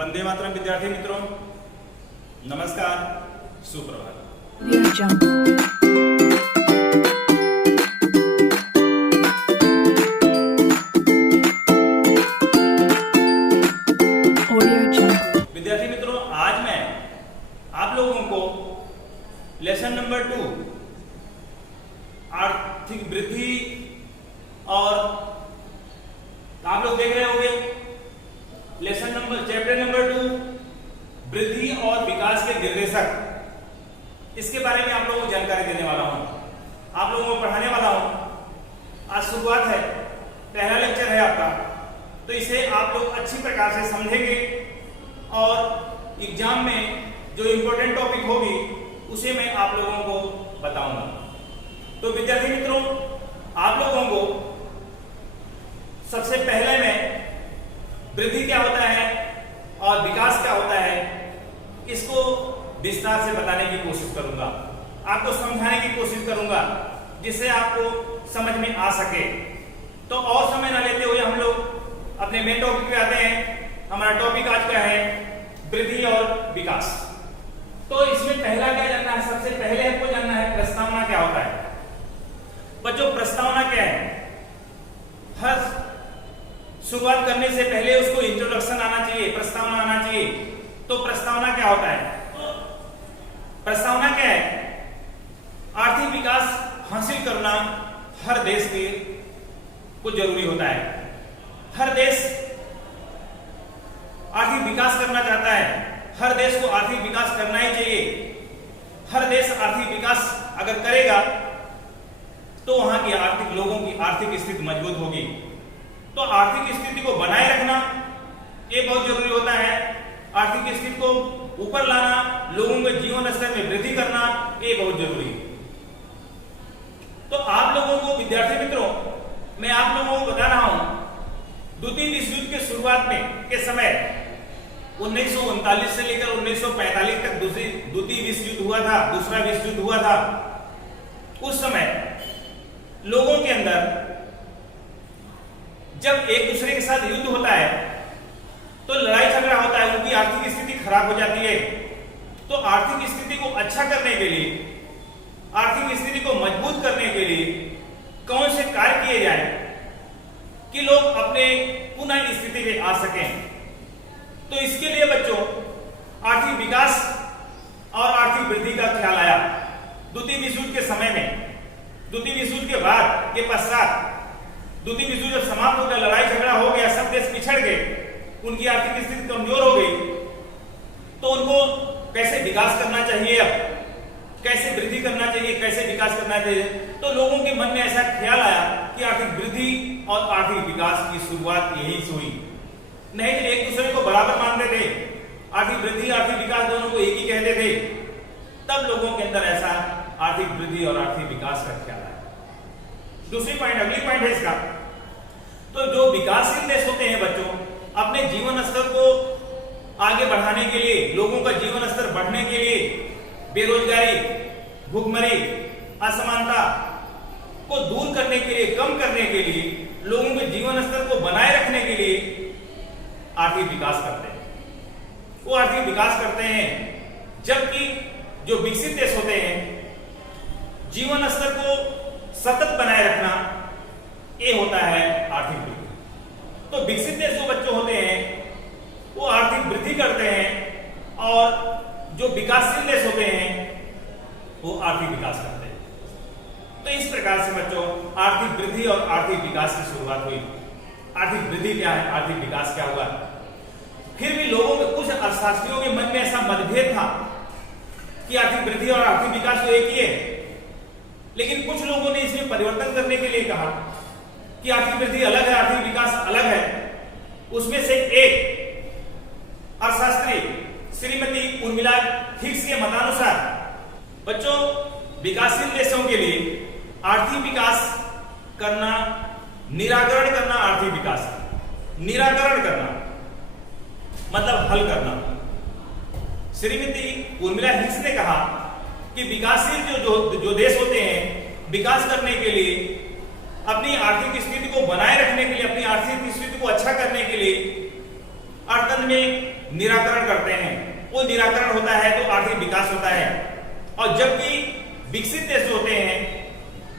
वंदे मातरम विद्यार्थी मित्रों, नमस्कार, सुप्रभात। विद्यार्थी मित्रों, आज मैं आप लोगों को लेसन नंबर 2 आर्थिक वृद्धि और आप लोग देख रहे होंगे चैप्टर नंबर 2 वृद्धि और विकास के निर्देशक, इसके बारे में आप लोगों को जानकारी देने वाला हूं, आप लोगों को पढ़ाने वाला हूं। आज शुरुआत है, पहला लेक्चर है आपका, तो इसे आप लोग अच्छी प्रकार से समझेंगे और एग्जाम में जो इंपॉर्टेंट टॉपिक होगी उसे मैं आप लोगों को बताऊंगा। तो विद्यार्थी मित्रों, आप लोगों को सबसे पहले मैं वृद्धि क्या होता है और विकास क्या होता है इसको विस्तार से बताने की कोशिश करूंगा, आपको समझाने की कोशिश करूंगा जिससे आपको समझ में आ सके। तो और समय ना लेते हुए हम लोग अपने मेन टॉपिक पे आते हैं। हमारा टॉपिक आज क्या है? वृद्धि और विकास। तो इसमें पहला क्या जानना है? सबसे पहले हमको जानना है प्रस्तावना क्या होता है। बच्चों, प्रस्तावना क्या है? हर शुरुआत करने से पहले उसको इंट्रोडक्शन आना चाहिए, प्रस्तावना आना चाहिए। तो प्रस्तावना क्या होता है? प्रस्तावना क्या है? आर्थिक विकास हासिल करना हर देश के को जरूरी होता है। हर देश आर्थिक विकास करना चाहता है, हर देश को आर्थिक विकास करना ही चाहिए। हर देश आर्थिक विकास अगर करेगा तो वहां की आर्थिक लोगों की आर्थिक स्थिति मजबूत होगी। तो आर्थिक स्थिति को बनाए रखना ये बहुत जरूरी होता है। आर्थिक स्थिति को ऊपर लाना, लोगों के जीवन स्तर में वृद्धि करना ये बहुत जरूरी है। तो आप लोगों को विद्यार्थी मित्रों, मैं आप लोगों को बता रहा हूं, द्वितीय विश्व युद्ध के शुरुआत में के समय 1939 से लेकर 1945 तक द्वितीय विश्व युद्ध हुआ था, दूसरा विश्व युद्ध हुआ था। उस समय लोगों के अंदर जब एक दूसरे के साथ युद्ध होता है तो लड़ाई झगड़ा होता है, उनकी आर्थिक स्थिति खराब हो जाती है। तो आर्थिक स्थिति को अच्छा करने के लिए, आर्थिक स्थिति को मजबूत करने के लिए कौन से कार्य किए जाए कि लोग अपने पुनः स्थिति में आ सकें। तो इसके लिए बच्चों आर्थिक विकास और आर्थिक वृद्धि का ख्याल आया द्वितीय विश्व युद्ध के समय में। द्वितीय विश्व युद्ध के बाद के पश्चात द्वितीय विश्व युद्ध जब समाप्त हो गया, लड़ाई झगड़ा हो गया, सब देश पिछड़ गए, उनकी आर्थिक स्थिति कमजोर हो गई, तो उनको कैसे विकास करना चाहिए, अब कैसे वृद्धि करना चाहिए, कैसे विकास करना चाहिए। तो लोगों के मन में ऐसा ख्याल आया कि आर्थिक वृद्धि और आर्थिक विकास की शुरुआत यहीं से हुई। नहीं तो एक दूसरे को बराबर मानते थे, आर्थिक वृद्धि आर्थिक विकास दोनों को एक ही कहते थे। तब लोगों के अंदर ऐसा आर्थिक वृद्धि और आर्थिक विकास का ख्याल आया। दूसरी पॉइंट, अगली पॉइंट है इसका, तो जो विकासशील देश होते हैं बच्चों, अपने जीवन स्तर को आगे बढ़ाने के लिए, लोगों का जीवन स्तर बढ़ने के लिए, बेरोजगारी, भूखमरी, असमानता को दूर करने के लिए, कम करने के लिए, लोगों के जीवन स्तर को बनाए रखने के लिए आर्थिक विकास करते हैं। वो आर्थिक विकास करते हैं, जबकि जो विकसित देश होते हैं, जीवन स्तर को सतत बनाए रखना ये होता है आर्थिक वृद्धि। तो विकसित देश जो बच्चे होते हैं वो आर्थिक वृद्धि करते हैं और जो विकासशील देश होते हैं वो आर्थिक विकास करते हैं। तो इस प्रकार से बच्चों आर्थिक वृद्धि और आर्थिक विकास की शुरुआत हुई। आर्थिक वृद्धि क्या है, आर्थिक विकास क्या हुआ? फिर भी लोगों के, कुछ अर्थशास्त्रियों के मन में ऐसा मतभेद था कि आर्थिक वृद्धि और आर्थिक विकास तो एक ही है, लेकिन कुछ लोगों ने इसमें परिवर्तन करने के लिए कहा कि आर्थिक वृद्धि अलग है, आर्थिक विकास अलग है। उसमें से एक अर्थशास्त्री श्रीमती उर्मिला हिक्स के मतानुसार बच्चों विकासशील देशों के लिए आर्थिक विकास करना, निराकरण करना, आर्थिक विकास निराकरण करना मतलब हल करना। श्रीमती उर्मिला हिक्स ने कहा कि विकासशील जो देश होते हैं, विकास करने के लिए, अपनी आर्थिक स्थिति को बनाए रखने के लिए, अपनी आर्थिक स्थिति को अच्छा करने के लिए अर्थतंत्र में निराकरण करते हैं, वो निराकरण होता है तो आर्थिक विकास होता है। और जबकि विकसित देश होते हैं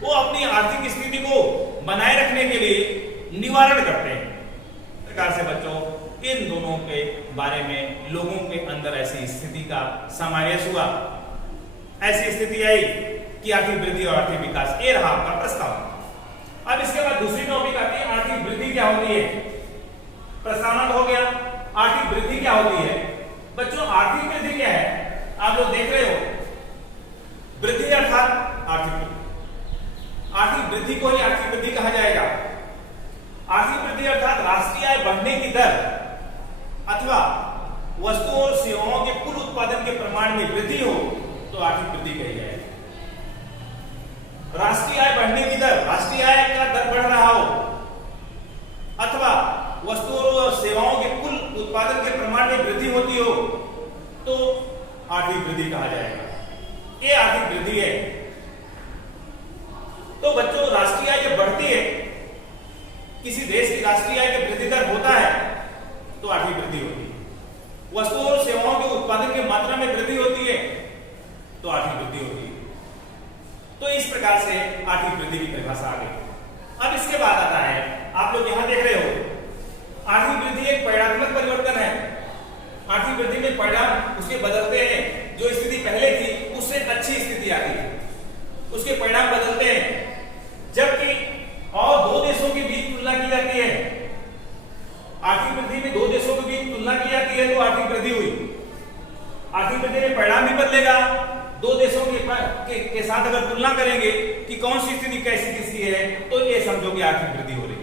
वो अपनी आर्थिक स्थिति को बनाए रखने के लिए निवारण करते हैं। इस प्रकार से बच्चों इन दोनों के बारे में लोगों के अंदर ऐसी स्थिति का समावेश हुआ, ऐसी स्थिति आई कि आर्थिक वृद्धि और आर्थिक विकास, ये रहा आपका प्रस्ताव। अब इसके बाद दूसरी टॉपिक आती है आर्थिक वृद्धि क्या होती है। प्रस्तावना हो गया, आर्थिक वृद्धि क्या होती है। बच्चों आर्थिक वृद्धि क्या है, आप लोग देख रहे हो, वृद्धि अर्थात आर्थिक वृद्धि, आर्थिक वृद्धि को ही आर्थिक वृद्धि कहा जाएगा। आर्थिक वृद्धि अर्थात राष्ट्रीय आय बढ़ने की दर अथवा वस्तुओं और सेवाओं के कुल उत्पादन के प्रमाण में वृद्धि हो तो आर्थिक वृद्धि कही जाएगी। राष्ट्रीय आय बढ़ने की दर, राष्ट्रीय आय का दर बढ़ रहा हो अथवा वस्तुओं और सेवाओं के कुल उत्पादन के प्रमाण में वृद्धि होती हो तो आर्थिक वृद्धि कहा जाएगा। ये आर्थिक वृद्धि है। तो बच्चों राष्ट्रीय आय जब बढ़ती है, किसी देश की राष्ट्रीय आय का वृद्धि दर होता है तो आर्थिक वृद्धि होती है। वस्तुओं और सेवाओं के उत्पादन की मात्रा में वृद्धि होती है तो आर्थिक वृद्धि होती है। तो इस प्रकार से आर्थिक वृद्धि की परिभाषा आ गई। अब इसके बाद आता है, आप लोग यहां देख रहे हो, आर्थिक वृद्धि एक परिणात्मक परिवर्तन है। आर्थिक वृद्धि में परिणाम उसके बदलते हैं, जो स्थिति पहले थी उससे अच्छी स्थिति आती है, उसके परिणाम बदलते हैं। जबकि और दो देशों के बीच तुलना की जाती है, आर्थिक वृद्धि में दो देशों के बीच तुलना की जाती है तो आर्थिक वृद्धि हुई। आर्थिक वृद्धि में परिणाम भी बदलेगा, दो देशों के साथ अगर तुलना करेंगे कि कौन सी स्थिति कैसी किसकी है तो ये समझो कि आर्थिक वृद्धि हो रही।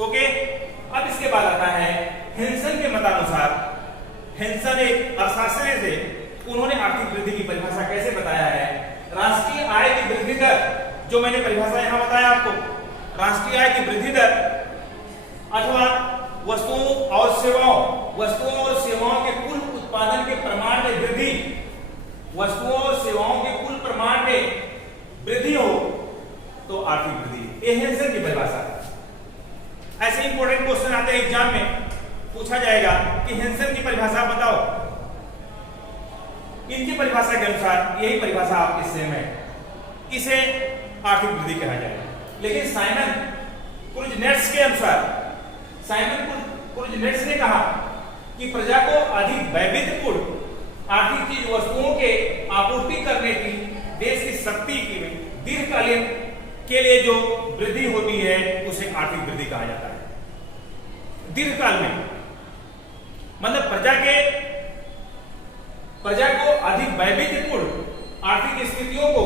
ओके, अब इसके बाद आता है हेंसन के मतानुसार, हेंसन एक अर्थशास्त्री थे, उन्होंने आर्थिक वृद्धि की परिभाषा कैसे बताया है। राष्ट्रीय आय की वृद्धि दर, जो मैंने परिभाषा यहां बताया आपको, राष्ट्रीय आय की वृद्धि दर अथवा वस्तुओं और सेवाओं के कुल उत्पादन के प्रमाण में वृद्धि, वस्तुओं और सेवाओं के कुल प्रमाण में वृद्धि हो तो आर्थिक वृद्धि। ये हेंसन की परिभाषा। ऐसे इंपॉर्टेंट क्वेश्चन आते हैं एग्जाम में, पूछा जाएगा कि हेंसन की परिभाषा बताओ। इनकी परिभाषा के अनुसार यही परिभाषा आपके सेम है, इसे आर्थिक वृद्धि कहा जाएगा। लेकिन साइमन क्रूजनेट्स के अनुसार, साइमन क्रूजनेट्स ने कहा कि प्रजा को अधिक वैविध्यपूर्ण आर्थिक चीज वस्तुओं के आपूर्ति करने की देश की शक्ति की दीर्घकालीन के लिए जो वृद्धि होती है उसे आर्थिक वृद्धि कहा जाता है। दीर्घकाल में मतलब प्रजा को अधिक वैविध्यपूर्ण आर्थिक स्थितियों को,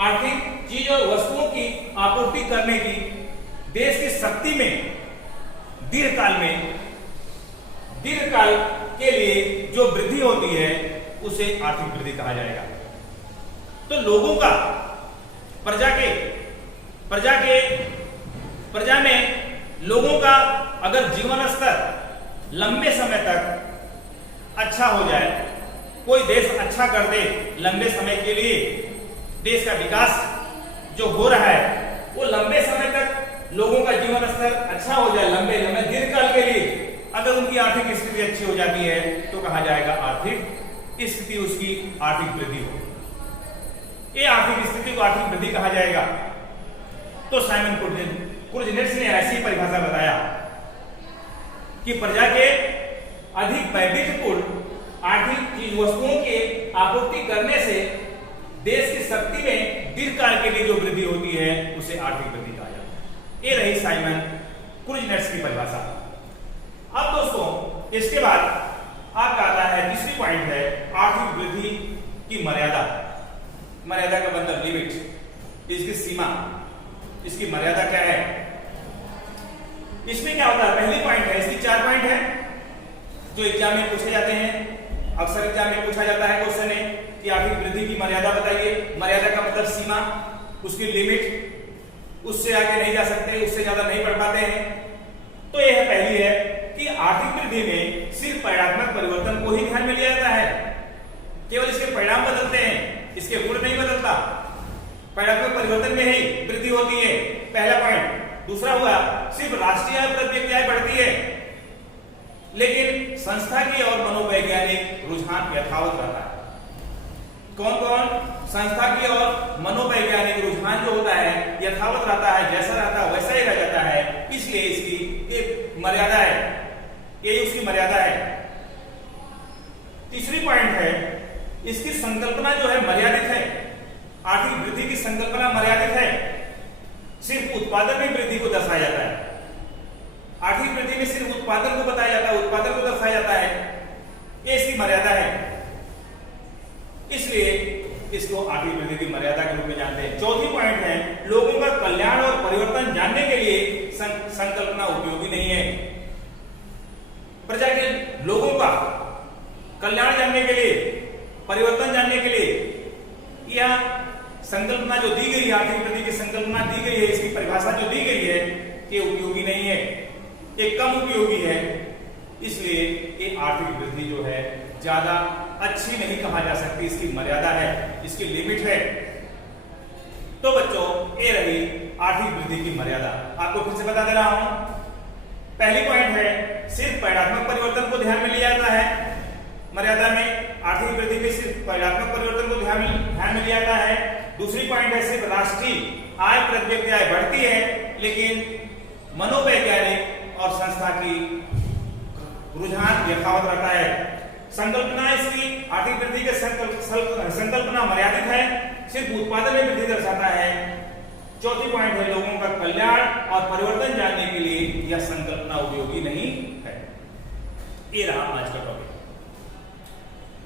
आर्थिक चीज और वस्तुओं की आपूर्ति करने की देश की शक्ति में दीर्घकाल के लिए जो वृद्धि होती है उसे आर्थिक वृद्धि कहा जाएगा। तो लोगों का, प्रजा में लोगों का अगर जीवन स्तर लंबे समय तक अच्छा हो जाए, कोई देश अच्छा कर दे लंबे समय के लिए, देश का विकास जो हो रहा है वो लंबे समय तक लोगों का जीवन स्तर अच्छा हो जाए, लंबे दीर्घकाल के लिए अगर उनकी आर्थिक स्थिति अच्छी हो जाती है तो कहा जाएगा आर्थिक स्थिति उसकी आर्थिक वृद्धि हो। ये आर्थिक स्थिति को आर्थिक वृद्धि कहा जाएगा। तो साइमन क्रूजनेट्स ने ऐसी परिभाषा बताया कि प्रजा के अधिक वैविध्यपूर्ण आर्थिक चीज वस्तुओं के आपूर्ति करने से देश की शक्ति में दीर्घकाल के लिए जो वृद्धि होती है उसे आर्थिक वृद्धि कहा जाता है। ये रही साइमन क्रूजनेट्स की परिभाषा। अब दोस्तों इसके बाद आपका आता है तीसरी पॉइंट है आर्थिक वृद्धि की मर्यादा। मर्यादा का मतलब लिमिट, इसकी सीमा, इसकी मर्यादा क्या है। इसमें क्या होता है, पहली पॉइंट है, इसकी 4 पॉइंट है जो एग्जाम में पूछे जाते हैं। अक्सर एग्जाम में पूछा जाता है क्वेश्चन है कि आर्थिक वृद्धि की मर्यादा बताइए। मर्यादा का मतलब सीमा, उसकी लिमिट, उससे आगे नहीं जा सकते, उससे ज्यादा नहीं बढ़ पाते हैं। तो यह पहली है कि आर्थिक वृद्धि में सिर्फ परिणात्मक परिवर्तन को ही ध्यान में लिया जाता है, केवल इसके परिणाम बदलते हैं, इसके गुण नहीं बदलता। परिणात्मक परिवर्तन में ही वृद्धि होती है, पहला पॉइंट। दूसरा हुआ सिर्फ राष्ट्रीय आय प्रति व्यक्ति आय बढ़ती है, लेकिन संस्थाकीय और मनोवैज्ञानिक रुझान यथावत रहता है। कौन कौन? संस्थाकीय और मनोवैज्ञानिक रुझान जो होता है यथावत रहता है, जैसा रहता है वैसा ही रह जाता है, इसलिए इसकी एक मर्यादा है, ये उसकी मर्यादा है। तीसरी पॉइंट है, इसकी संकल्पना जो है मर्यादित है। आर्थिक वृद्धि की संकल्पना मर्यादित है, सिर्फ उत्पादन में वृद्धि को दर्शाया जाता है। आर्थिक वृद्धि में सिर्फ उत्पादन को बताया जाता है, उत्पादन को दर्शाया जाता है, ये इसकी मर्यादा है, इसलिए इसको आर्थिक वृद्धि की मर्यादा के रूप में जानते हैं। चौथी पॉइंट है, लोगों का कल्याण और परिवर्तन जानने के लिए संकल्पना उपयोगी नहीं है। प्रजा के लोगों का कल्याण जानने के लिए, परिवर्तन जानने के लिए यह संकल्पना जो दी गई है, आर्थिक वृद्धि की संकल्पना दी गई है, इसकी परिभाषा जो दी गई है, ये उपयोगी नहीं है, ये कम उपयोगी है, इसलिए ये आर्थिक वृद्धि जो है ज्यादा अच्छी नहीं कहा जा सकती, इसकी मर्यादा है, इसकी लिमिट है। तो बच्चों, ये रही आर्थिक वृद्धि की मर्यादा। आपको फिर से बता दे रहा हूं। पहली पॉइंट है, सिर्फ परिणात्मक परिवर्तन को ध्यान में लिया जाता है। मर्यादा में आर्थिक वृद्धि में सिर्फ परिणात्मक परिवर्तन को ध्यान में लिया जाता है। दूसरी पॉइंट है, सिर्फ राष्ट्रीय आय प्रति व्यक्ति आय बढ़ती है, लेकिन मनोवैज्ञानिक और संस्था की रुझान यथावत रहता है। संकल्पना इसकी आर्थिक वृद्धि के संकल्पना मर्यादित है, सिर्फ उत्पादन में वृद्धि दर्शाता है। चौथी पॉइंट है, लोगों का कल्याण और परिवर्तन जानने के लिए यह संकल्पना उपयोगी नहीं है। ये रहा आज का टॉपिक,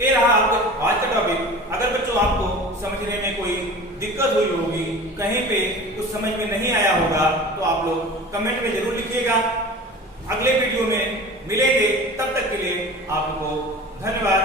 ये रहा आपका आज का टॉपिक। अगर बच्चों आपको समझने में कोई दिक्कत हुई होगी, कहीं पे कुछ समझ में नहीं आया होगा, तो आप लोग कमेंट में जरूर लिखिएगा। अगले वीडियो में मिलेंगे, तब तक के लिए आपको धन्यवाद।